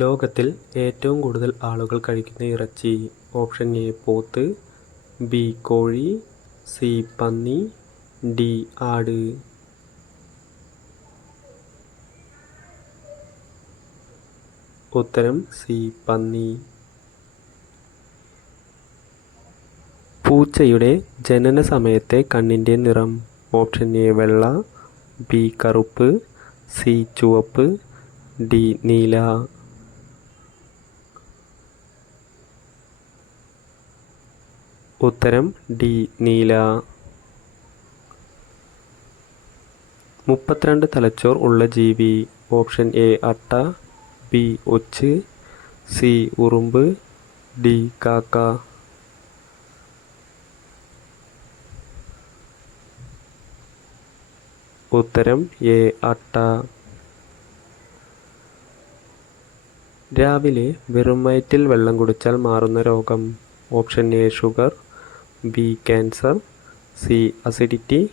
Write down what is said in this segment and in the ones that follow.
ലോകത്തിൽ ഏറ്റവും കൂടുതൽ ആളുകൾ കഴിക്കുന്ന ഇറച്ചി ഓപ്ഷൻ എ പോത്ത് ബി കോഴി സി പന്നി ഡി ആട്. ഉത്തരം സി പന്നി. പൂച്ചയുടെ ജനന സമയത്തെ കണ്ണിന്റെ നിറം ഓപ്ഷൻ എ വെള്ള ബി കറുപ്പ് സി ചുവപ്പ് ഡി നീല. ഉത്തരം ഡി നീല. മുപ്പത്തിരണ്ട് തലച്ചോർ ഉള്ള ജീവി. ഓപ്ഷൻ എ അട്ട. ബി ഒച്ച്. സി ഉറുമ്പ്. ഡി കാക്ക. ഉത്തരം എ അട്ട. രാവിലെ വെറും വയറ്റിൽ വെള്ളം കുടിച്ചാൽ മാറുന്ന രോഗം. Option A sugar. B cancer C acidity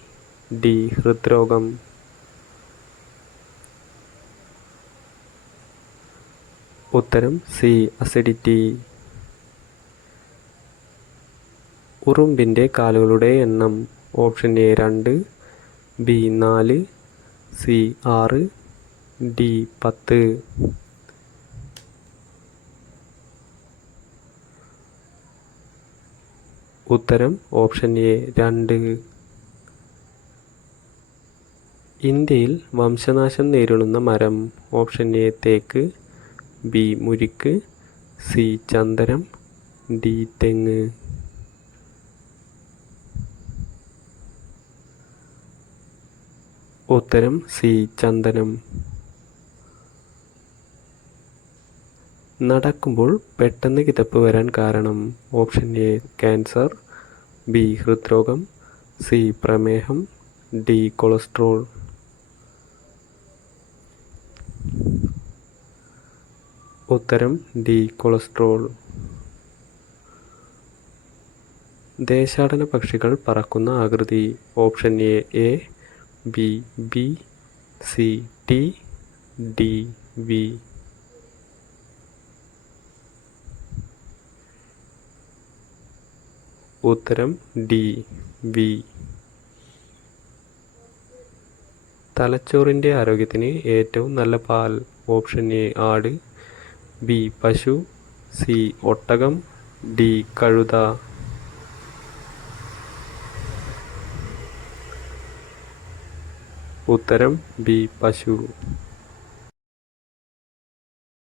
D ഹൃദ്രോഗം. ഉത്തരം സി അസിഡിറ്റി ഉറുമ്പിന്റെ കാലുകളുടെ എണ്ണം ഓപ്ഷൻ എ രണ്ട് ബി നാല് സി ആറ് ഡി പത്ത്. ഉത്തരം ഓപ്ഷൻ എ രണ്ട്. ഇന്ത്യയിൽ വംശനാശം നേരിടുന്ന മരം ഓപ്ഷൻ എ തേക്ക് ബി മുരിക്ക് സി ചന്ദനം ഡി തെങ്ങ്. ഉത്തരം സി ചന്ദനം. നടക്കുമ്പോൾ പെട്ടെന്ന് കിതപ്പ് വരാൻ കാരണം ഓപ്ഷൻ എ ക്യാൻസർ ബി ഹൃദ്രോഗം സി പ്രമേഹം ഡി കൊളസ്ട്രോൾ. ഉത്തരം ഡി കൊളസ്ട്രോൾ. ദേശാടന പക്ഷികൾ പറക്കുന്ന ആകൃതി option A A B B C T D V. ഉത്തരം ഡി വി. തലച്ചോറിന്റെ ആരോഗ്യത്തിന് ഏറ്റവും നല്ല പാൽ ഓപ്ഷൻ എ ആട് ബി പശു സി ഒട്ടകം ഡി കഴുത. ഉത്തരം ബി പശു.